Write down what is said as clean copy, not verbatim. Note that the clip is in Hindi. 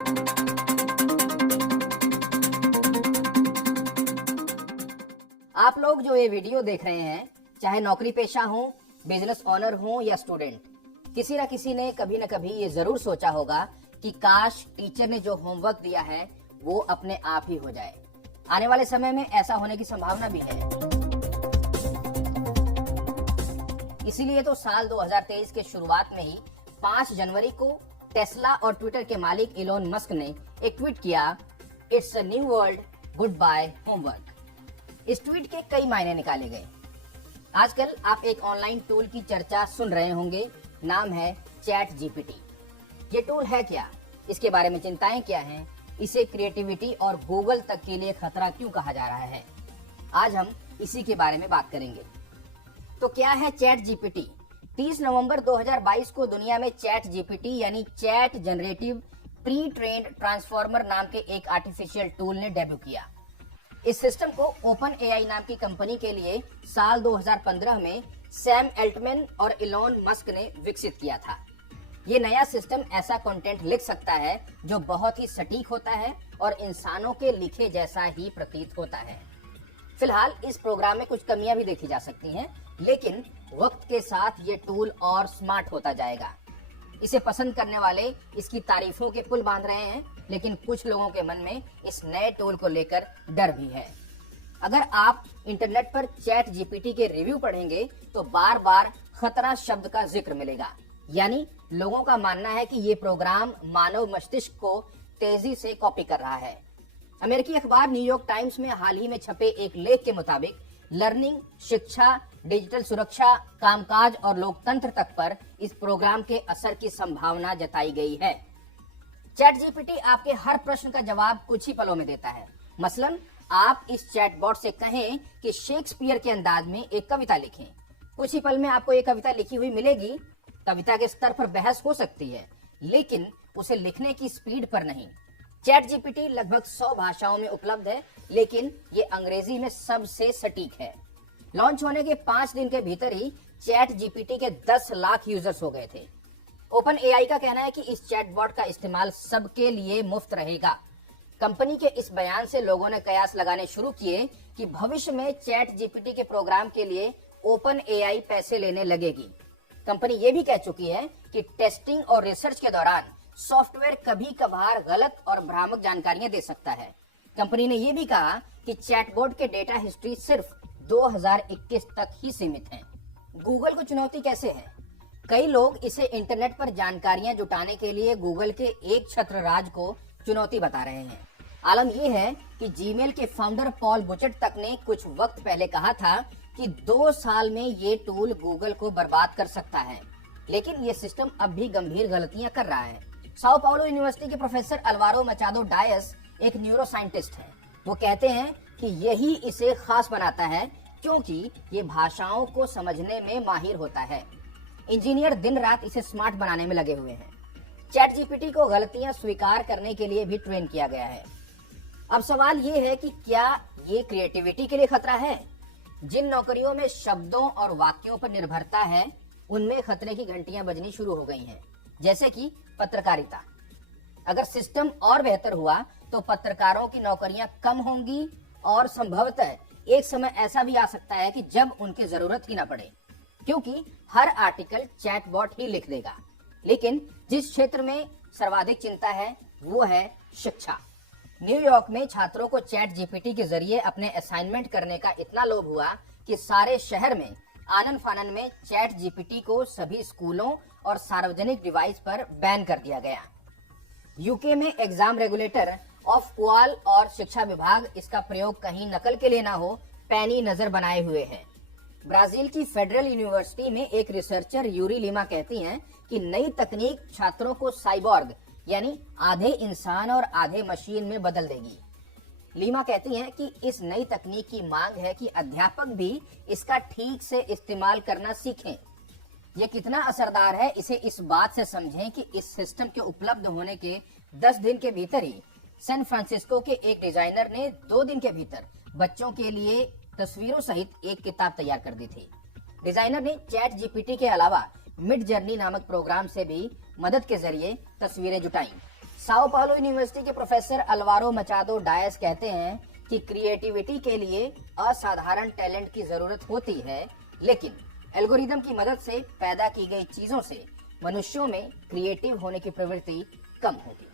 आप लोग जो ये वीडियो देख रहे हैं, चाहे नौकरी पेशा हो, बिजनेस ओनर हो या स्टूडेंट, किसी न किसी ने कभी न कभी ये जरूर सोचा होगा कि काश टीचर ने जो होमवर्क दिया है वो अपने आप ही हो जाए। आने वाले समय में ऐसा होने की संभावना भी है। इसीलिए तो साल 2023 के शुरुआत में ही 5 जनवरी को टेस्ला और ट्विटर के मालिक इलोन मस्क ने एक ट्वीट किया, it's a new world, goodbye homework. इस ट्वीट के कई मायने निकाले गए। आजकल आप एक ऑनलाइन टूल की चर्चा सुन रहे होंगे, नाम है चैट जीपीटी। ये टूल है क्या, इसके बारे में चिंताएं क्या हैं, इसे क्रिएटिविटी और गूगल तक के लिए खतरा क्यों कहा जा रहा है, आज हम इसी के बारे में बात करेंगे। तो क्या है चैट जीपीटी? 30 नवंबर 2022 को दुनिया में चैट जीपीटी यानी chat generative pre trained transformer नाम के एक आर्टिफिशियल टूल ने डेब्यू किया। इस सिस्टम को ओपन एआई नाम की कंपनी के लिए साल 2015 में सैम एल्टमैन और इलोन मस्क ने विकसित किया था। ये नया सिस्टम ऐसा कंटेंट लिख सकता है जो बहुत ही सटीक होता है और इंसानों के लिखे जैसा ही प्रतीत होता है। फिलहाल इस प्रोग्राम में कुछ कमियां भी देखी जा सकती हैं, लेकिन वक्त के साथ ये टूल और स्मार्ट होता जाएगा। इसे पसंद करने वाले इसकी तारीफों के पुल बांध रहे हैं, लेकिन कुछ लोगों के मन में इस नए टूल को लेकर डर भी है। अगर आप इंटरनेट पर चैट जीपीटी के रिव्यू पढ़ेंगे तो बार बार खतरा शब्द का जिक्र मिलेगा। यानी लोगों का मानना है कि ये प्रोग्राम मानव मस्तिष्क को तेजी से कॉपी कर रहा है। अमेरिकी अखबार न्यूयॉर्क टाइम्स में हाल ही में छपे एक लेख के मुताबिक लर्निंग, शिक्षा, डिजिटल सुरक्षा, कामकाज और लोकतंत्र तक पर इस प्रोग्राम के असर की संभावना जताई गई है। चैट जीपीटी आपके हर प्रश्न का जवाब कुछ ही पलों में देता है। मसलन आप इस चैटबॉट से कहें कि शेक्सपियर के अंदाज में एक कविता लिखें, कुछ ही पल में आपको एक कविता लिखी हुई मिलेगी। कविता के स्तर पर बहस हो सकती है, लेकिन उसे लिखने की स्पीड पर नहीं। चैट जीपीटी लगभग 100 भाषाओं में उपलब्ध है, लेकिन ये अंग्रेजी में सबसे सटीक है। लॉन्च होने के 5 दिन के भीतर ही चैट जीपीटी के 10 लाख यूजर्स हो गए थे। ओपन एआई का कहना है कि इस चैटबॉट का इस्तेमाल सबके लिए मुफ्त रहेगा। कंपनी के इस बयान से लोगों ने कयास लगाने शुरू किए कि भविष्य में चैट जीपीटी के प्रोग्राम के लिए ओपन एआई पैसे लेने लगेगी। कंपनी ये भी कह चुकी है कि टेस्टिंग और रिसर्च के दौरान सॉफ्टवेयर कभी कभार गलत और भ्रामक जानकारियां दे सकता है। कंपनी ने यह भी कहा कि चैटबॉट के डेटा हिस्ट्री सिर्फ 2021 तक ही सीमित है। गूगल को चुनौती कैसे है? कई लोग इसे इंटरनेट पर जानकारियां जुटाने के लिए गूगल के एक छत्र राज को चुनौती बता रहे हैं। आलम यह है कि जीमेल के फाउंडर पॉल बुचेट तक ने कुछ वक्त पहले कहा था कि 2 साल में ये टूल गूगल को बर्बाद कर सकता है, लेकिन ये सिस्टम अब भी गंभीर गलतियां कर रहा है। साओ पाउलो यूनिवर्सिटी के प्रोफेसर अल्वारो मचादो डायस एक न्यूरो साइंटिस्ट है। वो कहते हैं कि यही इसे खास बनाता है, क्योंकि ये भाषाओं को समझने में माहिर होता है। इंजीनियर दिन रात इसे स्मार्ट बनाने में लगे हुए हैं। चैट जीपीटी को गलतियां स्वीकार करने के लिए भी ट्रेन किया गया है। अब सवाल ये है कि क्या ये क्रिएटिविटी के लिए खतरा है? जिन नौकरियों में शब्दों और वाक्यों पर निर्भरता है, उनमें खतरे की घंटियां बजनी शुरू हो गई हैं, जैसे कि पत्रकारिता। अगर सिस्टम और बेहतर हुआ तो पत्रकारों की नौकरियां कम होंगी और संभवतः एक समय ऐसा भी आ सकता है कि जब उनकी जरूरत ही ना पड़े, क्योंकि हर आर्टिकल चैटबॉट ही लिख देगा। लेकिन जिस क्षेत्र में सर्वाधिक चिंता है वो है शिक्षा। न्यूयॉर्क में छात्रों को चैट जीपीटी के जरिए अपने असाइनमेंट करने का इतना लोभ हुआ कि सारे शहर में आनन फानन में चैट जीपीटी को सभी स्कूलों और सार्वजनिक डिवाइस पर बैन कर दिया गया। यूके में एग्जाम रेगुलेटर ऑफ क्वाल और शिक्षा विभाग इसका प्रयोग कहीं नकल के लिए ना हो पैनी नजर बनाए हुए है। ब्राजील की फेडरल यूनिवर्सिटी में एक रिसर्चर यूरी लिमा कहती हैं कि नई तकनीक छात्रों को साइबॉर्ग यानी आधे इंसान और आधे मशीन में बदल देगी। लीमा कहती हैं कि इस नई तकनीक की मांग है कि अध्यापक भी इसका ठीक से इस्तेमाल करना सीखें। ये कितना असरदार है इसे इस बात से समझें कि इस सिस्टम के उपलब्ध होने के 10 दिन के भीतर ही सैन फ्रांसिस्को के एक डिजाइनर ने 2 दिन के भीतर बच्चों के लिए तस्वीरों सहित एक किताब तैयार कर दी थी। डिजाइनर ने चैट जीपीटी के अलावा मिड जर्नी नामक प्रोग्राम से भी मदद के जरिए तस्वीरें जुटाई। साओ पाउलो यूनिवर्सिटी के प्रोफेसर अल्वारो मचादो डायस कहते हैं कि क्रिएटिविटी के लिए असाधारण टैलेंट की जरूरत होती है, लेकिन एल्गोरिदम की मदद से पैदा की गई चीजों से मनुष्यों में क्रिएटिव होने की प्रवृत्ति कम होगी।